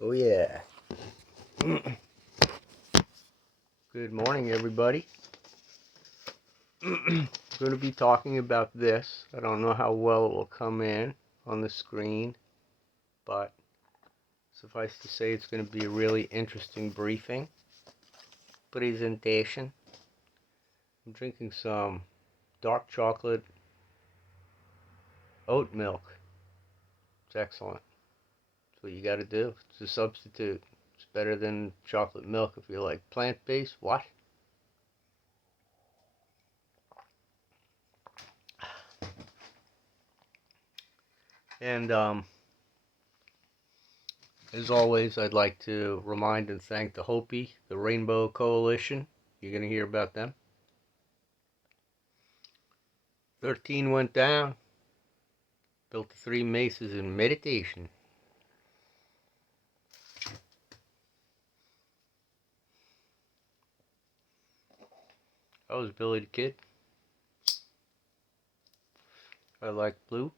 Oh yeah. Good morning, everybody. I'm going to be talking about this. I don't know how well it will come in on the screen, but suffice to say it's going to be a really interesting presentation. I'm drinking some dark chocolate oat milk. It's excellent. That's what you got to do. It's a substitute. It's better than chocolate milk if you like plant-based. What? And as always, I'd like to remind and thank the Hopi, the Rainbow Coalition. You're going to hear about them. 13 went down. Built the 3 mesas in meditation. I was Billy the Kid. I like blue.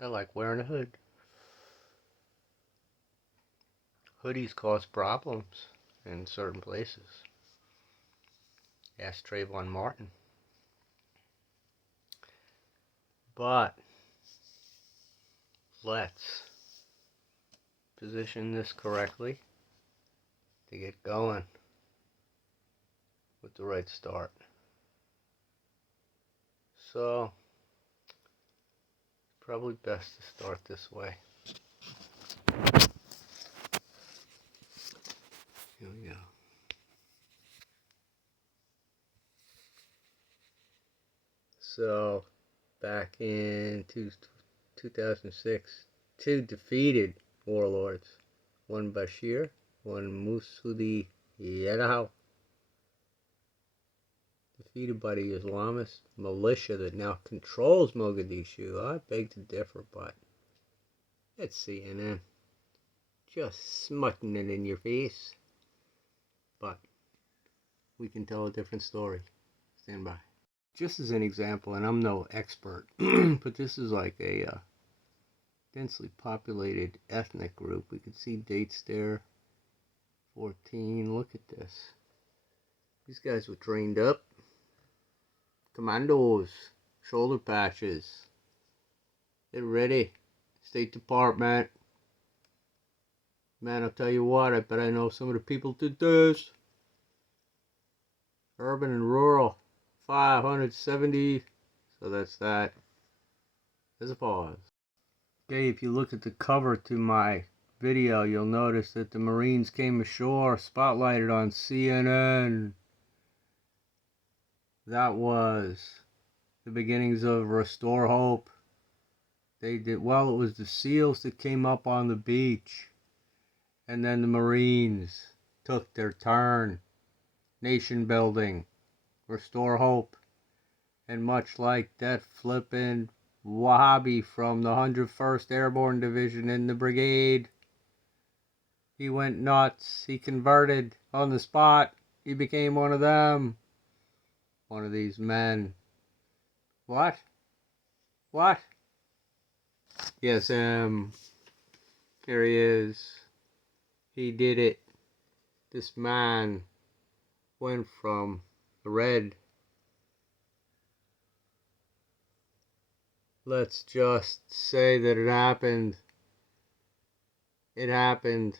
I like wearing a hood. Hoodies cause problems in certain places. Ask Trayvon Martin. But let's position this correctly to get going with the right start. So, probably best to start this way. Here we go. So, back in 2006, 2 defeated warlords. One Bashir, one Masudi Yadaw. Defeated by the Islamist militia that now controls Mogadishu. I beg to differ, but it's CNN. Just smutting it in your face. But we can tell a different story. Stand by. Just as an example, and I'm no expert, but this is like a densely populated ethnic group. We can see dates there. 14. Look at this. These guys were trained up. Commandos. Shoulder patches. They're ready. State Department. Man, I'll tell you what, I bet I know some of the people did this. Urban and rural. 570. So that's that. There's a pause. Okay, if you look at the cover to my video, you'll notice that the Marines came ashore, spotlighted on CNN. That was the beginnings of Restore Hope. They did, well, it was the SEALs that came up on the beach. And then the Marines took their turn. Nation building. Restore Hope. And much like that flippin' Wahhabi from the 101st Airborne Division in the brigade, he went nuts. He converted on the spot. He became one of them. One of these men. What? What? Yes, here he is. He did it. This man went from the red. Let's just say that it happened. It happened.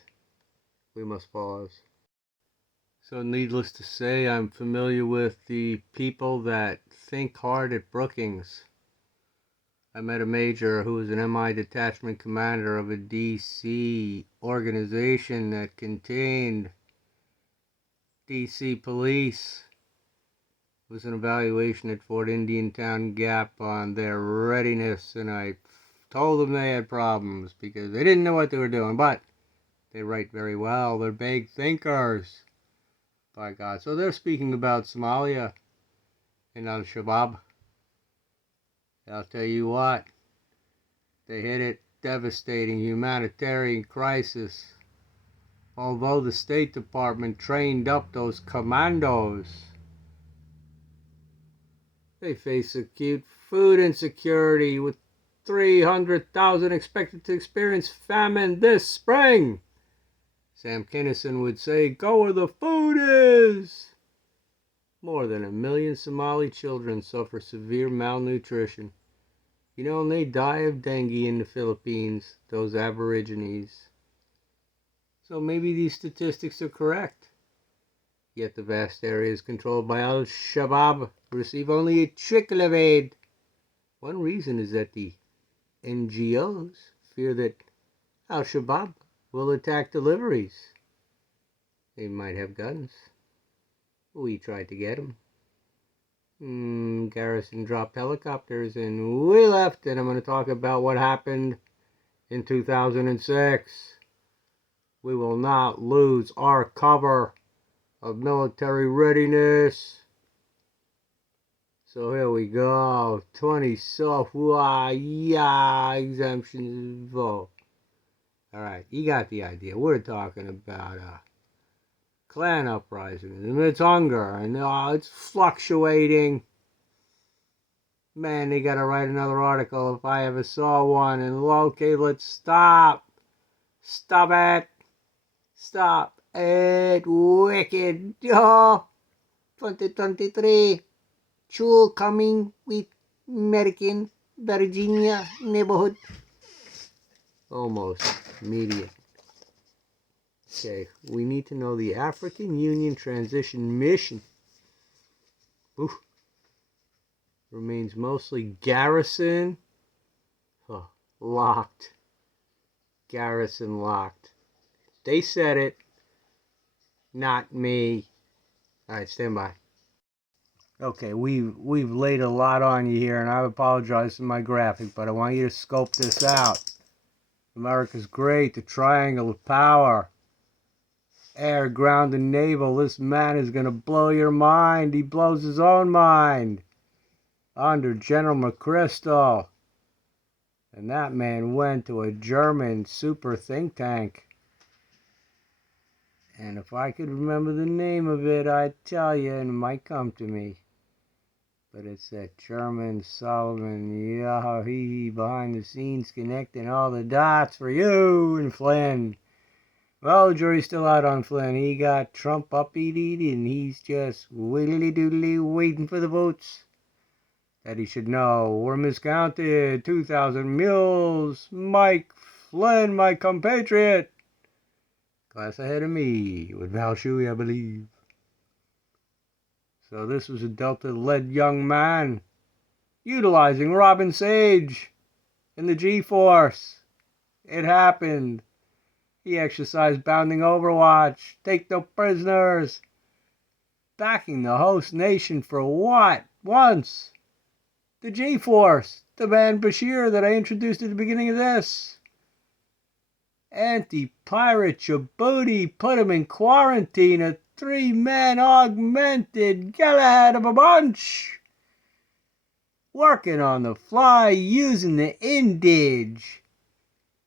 We must pause. So needless to say, I'm familiar with the people that think hard at Brookings. I met a major who was an MI detachment commander of a DC organization that contained DC police. It was an evaluation at Fort Indiantown Gap on their readiness, and I told them they had problems because they didn't know what they were doing, but they write very well. They're big thinkers, by God. So they're speaking about Somalia and Al-Shabaab. I'll tell you what, they hit it. Devastating humanitarian crisis. Although the State Department trained up those commandos, they face acute food insecurity with 300,000 expected to experience famine this spring. Sam Kinison would say, go where the food is. More than 1 million Somali children suffer severe malnutrition. You know, and they die of dengue in the Philippines, those Aborigines. So maybe these statistics are correct. Yet the vast areas controlled by Al-Shabaab receive only a trickle of aid. One reason is that the NGOs fear that Al-Shabaab will attack deliveries. They might have guns. We tried to get them. Garrison dropped helicopters and we left, and I'm going to talk about what happened in 2006. We will not lose our cover of military readiness. So here we go. 20 software, exemptions involved. Alright, you got the idea. We're talking about clan uprising. And it's hunger, and it's fluctuating. Man, they gotta write another article if I ever saw one. And okay, let's stop. Stop it. Stop it. Wicked. Oh, 2023. Chul coming with American Virginia neighborhood. Almost immediate. Okay, we need to know the African Union Transition Mission. Oof. Remains mostly garrison. Oh, locked. Garrison locked. They said it, not me. Alright, stand by. Okay, we've laid a lot on you here, and I apologize for my graphic, but I want you to scope this out. America's great, the triangle of power. Air, ground, and naval. This man is going to blow your mind. He blows his own mind. Under General McChrystal. And that man went to a German super think tank. And if I could remember the name of it, I'd tell you, and it might come to me. But it's that German Solomon, yeah, he behind the scenes connecting all the dots for you and Flynn. Well, the jury's still out on Flynn. He got Trump up-eated, and he's just wiggly-doodly waiting for the votes. That he should know. We're miscounted. 2,000 mules. Mike Flynn, my compatriot. Class ahead of me with Val Shuey, I believe. So this was a Delta-led young man utilizing Robin Sage in the G-Force. It happened. He exercised bounding overwatch. Take no prisoners. Backing the host nation for what? Once. The G-Force. The man Bashir that I introduced at the beginning of this. Anti-pirate Djibouti put him in quarantine. A 3-man augmented Galahad of a bunch. Working on the fly using the Indige.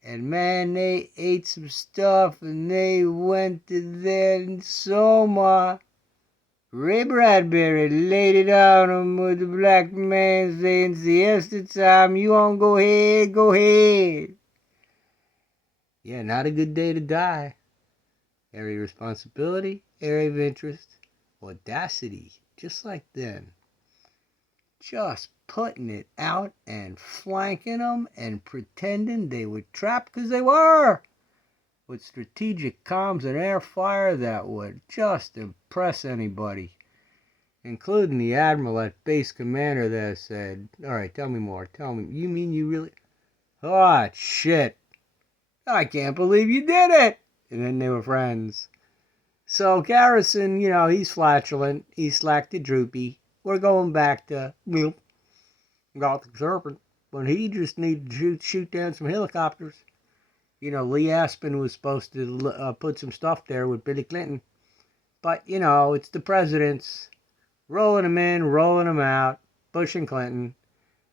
And man, they ate some stuff and they went to their Soma. Ray Bradbury laid it on him with the black man saying, siesta time, you want to go ahead, go ahead. Yeah, not a good day to die. Area of responsibility, area of interest, audacity, just like then. Just putting it out and flanking them and pretending they were trapped because they were. With strategic comms and air fire that would just impress anybody. Including the admiral at base commander that said, alright, tell me more. Tell me, you mean you really... Oh, shit. I can't believe you did it. And then they were friends. So Garrison, he's flatulent. He's slack to droopy. We're going back to Gothic Serpent. When he just needed to shoot down some helicopters. Lee Aspen was supposed to put some stuff there with Billy Clinton. But, it's the presidents. Rolling them in, rolling them out. Bush and Clinton.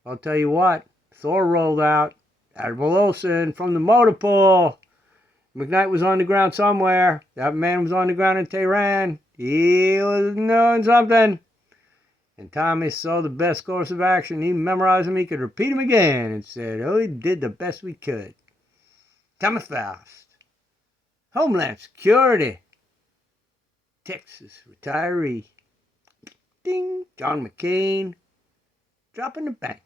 I'll tell you what. Thor rolled out. Admiral Olsen from the motor pool. McKnight was on the ground somewhere. That man was on the ground in Tehran. He was doing something. And Tommy saw the best course of action. He memorized them. He could repeat them again and said, oh, we did the best we could. Tommy Faust. Homeland Security. Texas retiree. Ding. John McCain. Dropping the bank.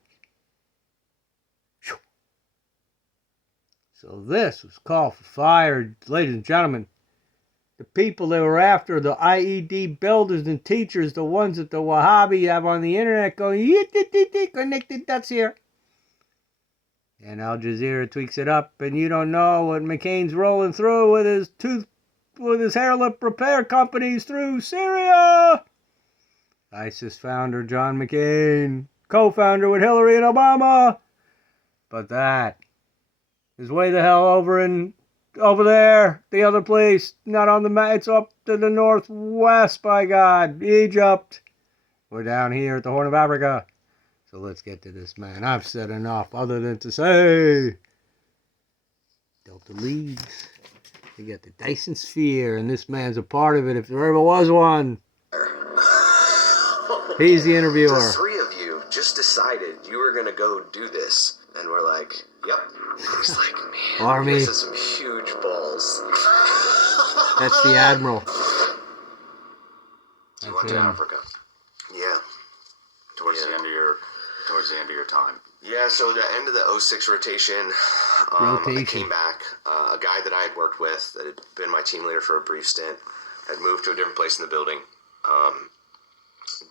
So this was call for fire, ladies and gentlemen. The people they were after, the IED builders and teachers, the ones that the Wahhabi have on the internet going, connected dots here. And Al Jazeera tweaks it up, and you don't know what McCain's rolling through with his hair lip repair companies through Syria. ISIS founder John McCain, co-founder with Hillary and Obama. But that is way the hell over there, the other place, not on the map. It's up to the northwest, by God, Egypt. We're down here at the Horn of Africa. So let's get to this, man. I've said enough other than to say Delta leads. You got the Dyson Sphere, and this man's a part of it if there ever was one. He's the interviewer. The three of you just decided you were going to go do this. And we're like, yep. He's like, man, Army. this is some huge balls. That's the Admiral. You went to Africa. Yeah. Towards the end of your time. Yeah, so the end of the 06 rotation, I came back. A guy that I had worked with that had been my team leader for a brief stint had moved to a different place in the building,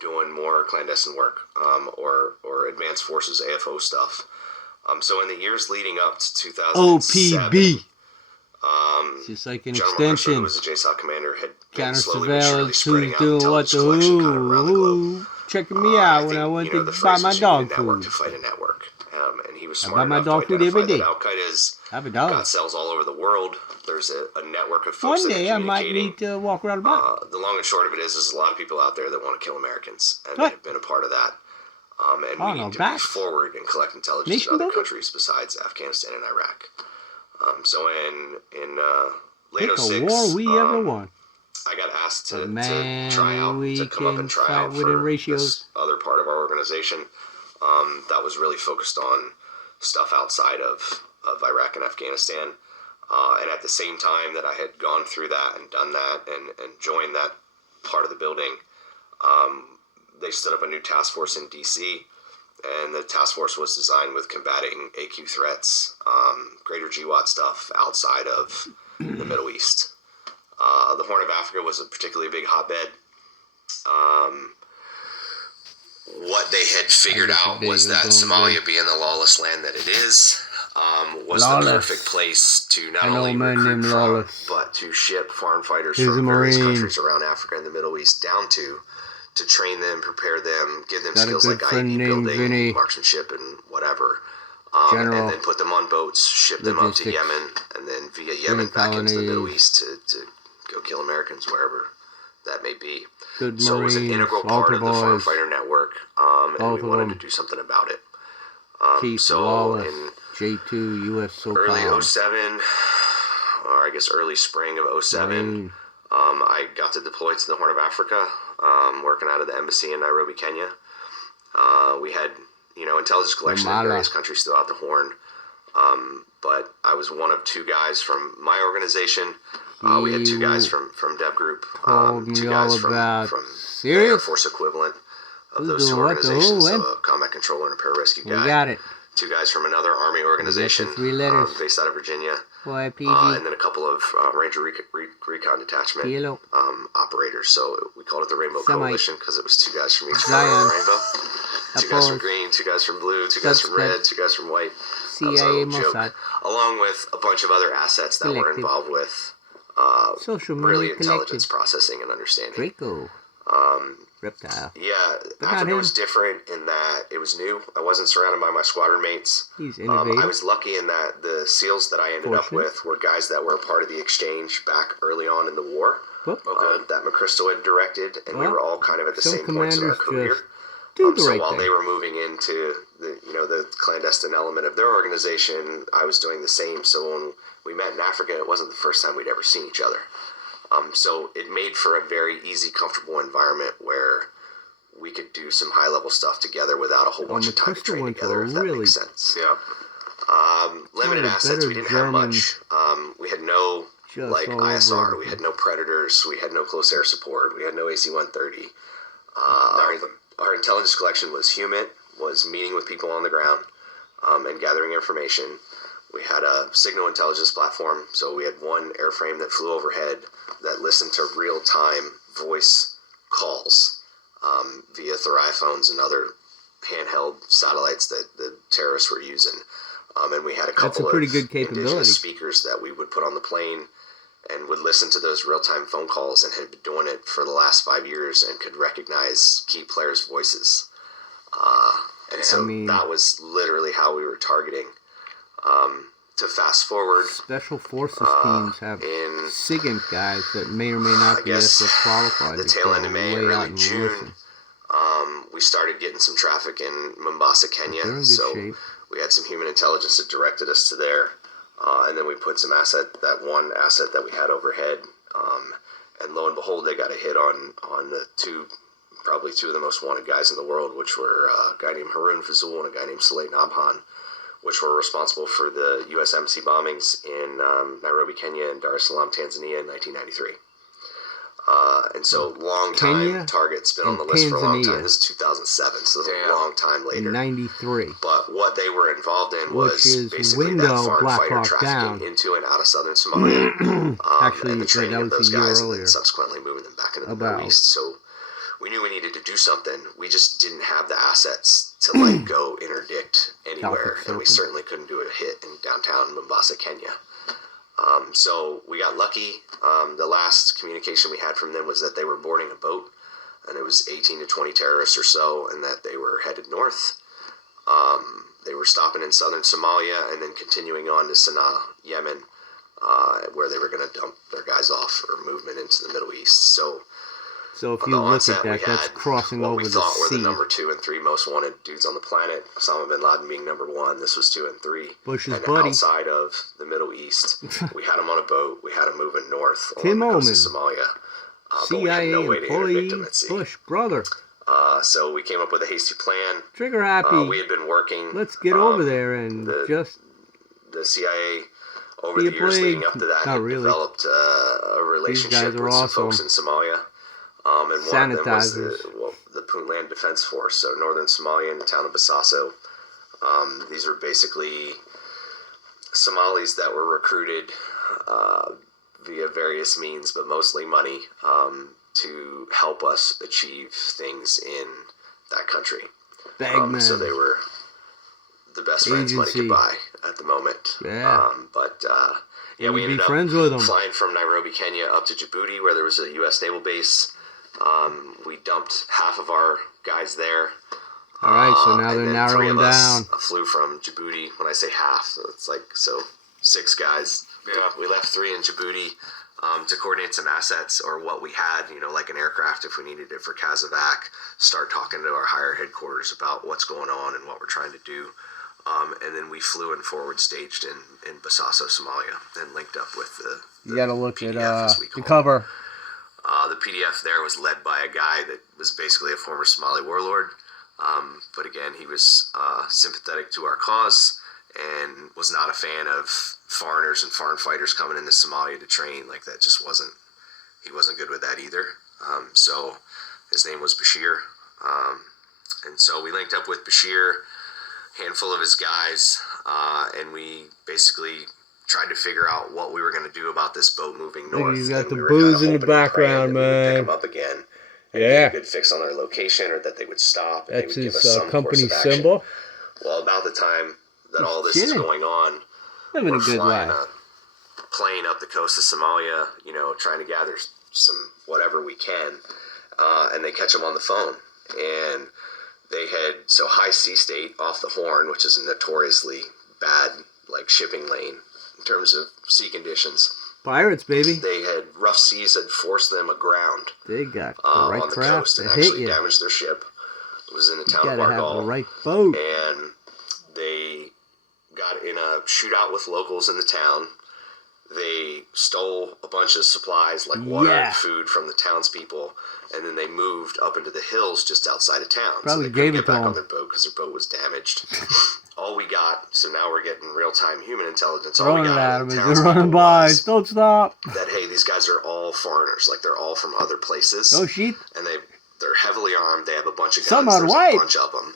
doing more clandestine work, or advanced forces AFO stuff. So in the years leading up to 2007, OPB. Just like an General extension. Marshall, who was the JSOC commander, had been Counter slowly but surely surveillance. spreading Who's out doing what intelligence to collection kind of around the globe. who? Checking me out when I went to buy my dog food. To fight a network, and he was I smart buy my enough dog to food every identify day. that Al-Qaeda's Have a dog. got cells all over the world. There's a network of One folks that day are I might communicating. need to walk around the block. The long and short of it is there's a lot of people out there that want to kill Americans, and What? have been a part of that. And Oh, we no, need to that's move forward and collect intelligence in nation other building? countries besides Afghanistan and Iraq. So in late Pick a 06, war we ever won. I got asked to Man, try out, we to come up can and try fight out within for ratios. this other part of our organization that was really focused on stuff outside of Iraq and Afghanistan. And at the same time that I had gone through that and done that and joined that part of the building, they stood up a new task force in D.C., and the task force was designed with combating AQ threats, greater GWAT stuff outside of the Middle East. The Horn of Africa was a particularly big hotbed. What they had figured out was that Somalia, being the lawless land that it is, was the perfect place to not only recruit from, but to ship foreign fighters from various countries around Africa and the Middle East down to train them, prepare them, give them skills like ID building, marksmanship, and whatever. And then put them on boats, ship them up to Yemen, and then via Yemen back into the Middle East to go kill Americans wherever that may be. So it was an integral part of the foreign fighter network, and we wanted to do something about it. So in J2 U.S. SOCOM. early 07, or I guess early spring of 07, I got to deploy to the Horn of Africa, working out of the embassy in Nairobi, Kenya. We had, intelligence collection in various countries throughout the Horn. But I was one of two guys from my organization. We had two guys from Dev Group, two guys from the Air Force equivalent of those two organizations, so a combat controller and a pararescue guy. We got it. Two guys from another Army organization based out of Virginia. And then a couple of Ranger Recon Detachment operators. So we called it the Rainbow Coalition because it was two guys from each color of the rainbow. Two guys from green, two guys from blue, two guys from red, two guys from white. CIA Mossad. Along with a bunch of other assets that were involved with really intelligence processing and understanding. Draco. Reptile. Yeah, Africa was different in that it was new. I wasn't surrounded by my squadron mates. He's innovative. I was lucky in that the SEALs that I ended up with were guys that were a part of the exchange back early on in the war that McChrystal had directed, and we were all kind of at the same points in our career. So while they were moving into the clandestine element of their organization, I was doing the same. So when we met in Africa, it wasn't the first time we'd ever seen each other. So it made for a very easy, comfortable environment where we could do some high-level stuff together without a whole bunch of time to train together, if that makes sense. Yeah. Limited assets, we didn't have much. We had no, like, ISR, we had no Predators, we had no close air support, we had no AC-130. Our intelligence collection was human, was meeting with people on the ground, and gathering information. We had a signal intelligence platform, so we had one airframe that flew overhead that listened to real-time voice calls via their iPhones and other handheld satellites that the terrorists were using. And we had a couple pretty of good capability. indigenous speakers that we would put on the plane and would listen to those real-time phone calls, and had been doing it for the last 5 years and could recognize key players' voices. And so that was literally how we were targeting. To fast forward, Special Forces teams have SIGINT guys that may or may not be SF qualified. The tail end of May, early June, we started getting some traffic in Mombasa, Kenya. They're in good so shape. We had some human intelligence that directed us to there. And then we put some that one asset that we had overhead. And lo and behold, they got a hit on probably two of the most wanted guys in the world, which were a guy named Harun Fazul and a guy named Saleh Nabhan, which were responsible for the U.S. embassy bombings in Nairobi, Kenya, and Dar es Salaam, Tanzania in 1993. And so long-time targets, been on the list for a long time. This is 2007, so this is a long time later. In 93. But what they were involved in was basically window that foreign fighter trafficking into and out of southern Somalia. Actually, and the training that of was those a year guys earlier. and then subsequently moving them back into the Middle East. So we knew we needed to do something. We just didn't have the assets to like go interdict anywhere, and we certainly couldn't do a hit in downtown Mombasa, Kenya. So we got lucky. The last communication we had from them was that they were boarding a boat, and it was 18 to 20 terrorists or so, and that they were headed north. They were stopping in southern Somalia and then continuing on to Sana'a, Yemen, where they were going to dump their guys off for movement into the Middle East. So if you look at that, that's crossing over the sea. What we thought were the number 2 and 3 most wanted dudes on the planet. Osama bin Laden being number 1. This was 2 and 3. Bush's and buddy. Outside of the Middle East, we had them on a boat. We had them moving north Tim along the Oman, coast of Somalia. CIA employee, Bush brother. So we came up with a hasty plan. Trigger happy. We had been working. Let's get over there and just... The CIA... Over the years leading up to that, had developed a relationship with some folks in Somalia. And one of them was the Puntland Defense Force, so northern Somalia in the town of Bosaso. These were basically Somalis that were recruited via various means, but mostly money, to help us achieve things in that country. So they were the best friends money could buy at the moment. Yeah. We ended up flying from Nairobi, Kenya up to Djibouti, where there was a U.S. naval base. We dumped half of our guys there. All right, so now they're narrowing down. Flew from Djibouti. When I say half, so it's like 6 guys. Yeah. We left 3 in Djibouti to coordinate some assets or what we had, like an aircraft if we needed it for Kazovac. Start talking to our higher headquarters about what's going on and what we're trying to do. And then we flew and forward staged in Bosaso, Somalia, and linked up with the you got to look PDF, at the cover. The PDF there was led by a guy that was basically a former Somali warlord. But again, he was sympathetic to our cause and was not a fan of foreigners and foreign fighters coming into Somalia to train. Like that just he wasn't good with that either. So his name was Bashir. And so we linked up with Bashir, handful of his guys, and we basically tried to figure out what we were going to do about this boat moving north. You got the booze in the background, man. Pick them up again. And get a good fix on their location, or that they would stop. And that's they would his give us some company course of action. symbol. Well, about the time that all this is going on, living we're a good flying life. a plane up the coast of Somalia, trying to gather some whatever we can, and they catch them on the phone. And they had, High Sea State off the Horn, which is a notoriously bad, shipping lane in terms of sea conditions. Pirates, baby. They had rough seas had forced them aground. They got the right on the craft coast to and hit actually you. damaged their ship. It was in the town of Gotta have Bargal. the right boat. And they got in a shootout with locals in the town. they stole a bunch of supplies like water and food from the townspeople, and then they moved up into the hills just outside of town. Probably so they gave couldn't it get to back them on their boat because their boat was damaged. All we got, so now we're getting real-time human intelligence. All running we got at out them of the as they're running by. Don't stop. That, hey, these guys are all foreigners. Like, they're all from other places. Oh, sheep. And they're heavily armed. They have a bunch of guns. Some are There's white. a bunch of them.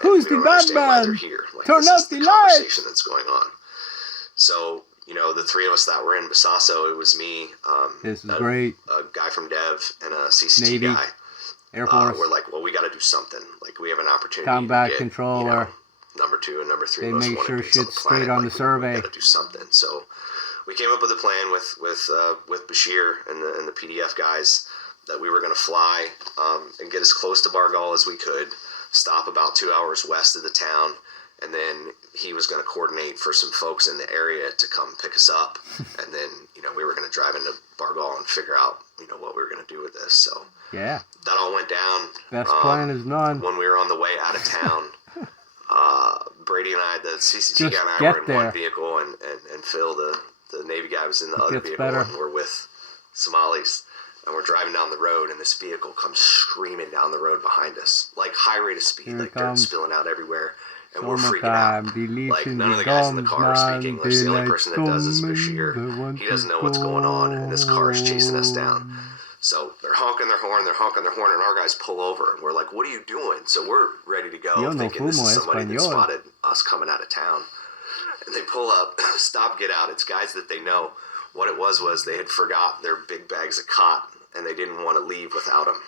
Who's the bad man? man? Here. Like, Turn this out is the conversation lights. that's going on. So, you know, the three of us that were in Basaso, it was me, this is great. A guy from Dev, and a CCT Navy, guy. Air Force. We're like, well, we got to do something. Like, we have an opportunity Combat to get, controller. You know, number 2 and number 3 They most make wanted sure dudes on shit's the planet. straight on the survey. We got to do something. So we came up with a plan with Bashir and the PDF guys that we were going to fly and get as close to Bargal as we could, stop about 2 hours west of the town, and then he was going to coordinate for some folks in the area to come pick us up, and then, you know, we were going to drive into Bargal and figure out, you know, what we were going to do with this. So yeah, that all went down. Best plan is none. When we were on the way out of town, Brady and I, the CCT guy and I were in one vehicle, and Phil, the Navy guy, was in the other vehicle, and we're with Somalis. And we're driving down the road, and this vehicle comes screaming down the road behind us, like high rate of speed, like dirt spilling out everywhere, and we're freaking out. Like, none of the guys in the car are speaking English. The only person that does is Bashir. He doesn't know what's going on, and this car is chasing us down. So they're honking their horn, and our guys pull over, and we're like, what are you doing? So we're ready to go, thinking this is somebody that spotted us coming out of town. And they pull up, stop, get out. It's guys that they know. What it was they had forgot their big bags of cotton, and they didn't want to leave without them.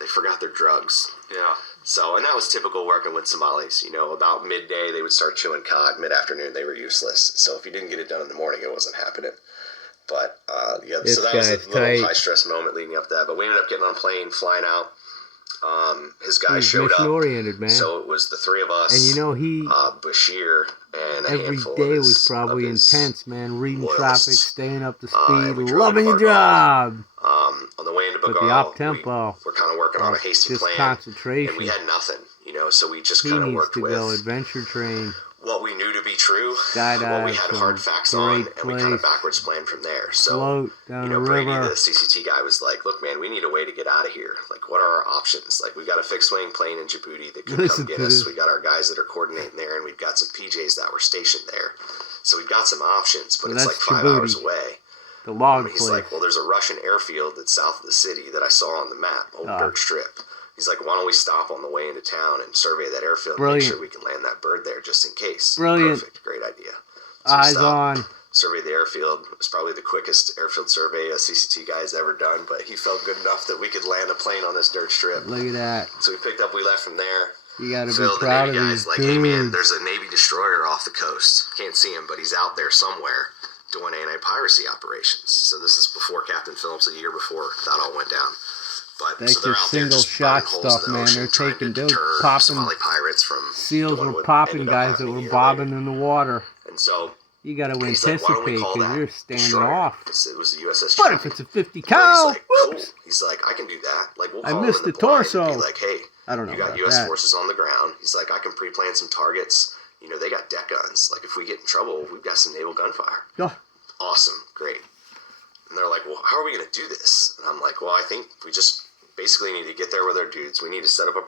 They forgot their drugs. Yeah. So, and that was typical working with Somalis. You know, about midday, they would start chewing cod. Mid-afternoon, they were useless. So if you didn't get it done in the morning, it wasn't happening. But, yeah, so that was a little high-stress moment leading up to that. But we ended up getting on a plane, flying out. His guy showed up. Mission-oriented, man. So it was the three of us. And you know, Bashir and a every handful day of his, was probably intense, man. Reading loyalists. traffic, staying up to speed, We loving your job. On the way into Bagal, but the up-tempo, we're kind of working on a hasty plan. Concentration. And we had nothing, you know, so we just kind of worked with adventure train. What we knew to be true, what we had hard facts on, and we kind of backwards planned from there. So, float down you know, the Brady, river. the CCT guy, was like, look, man, we need a way to get out of here. Like, what are our options? Like, we got a fixed-wing plane in Djibouti that could come get us. We got our guys that are coordinating there, and we've got some PJs that were stationed there. So we've got some options, but it's like 5 hours away. The log He's like, well, there's a Russian airfield that's south of the city that I saw on the map, old dirt strip. He's like, why don't we stop on the way into town and survey that airfield and make sure we can land that bird there just in case. Brilliant. Perfect. Great idea. So Eyes on. Survey the airfield. It was probably the quickest airfield survey a CCT guy has ever done, but he felt good enough that we could land a plane on this dirt strip. Look at that. So we left from there. You gotta Phil, be proud the Navy of guy's these like, dudes. hey man, there's a Navy destroyer off the coast. Can't see him, but he's out there somewhere doing anti-piracy operations. So this is before Captain Phillips, a year before that all went down. But That's so they're out there single just shot burning holes stuff, in the man. ocean, They're trying taking, to they're deter popping. Somali pirates from Seals were popping guys that were bobbing in the water. And so you got to anticipate because you're standing off. It was the USS. But if it's a 50 cal, like, cool. He's like, I can do that. Like, we'll call I missed him in the blind torso. and be like, hey, I don't know. You got U.S. forces on the ground. He's like, I can pre-plan some targets. You know, they got deck guns. Like, if we get in trouble, we've got some naval gunfire. Yeah. Awesome, great. And they're like, well, how are we going to do this? And I'm like, well, I think we just basically need to get there with our dudes. We need to set up a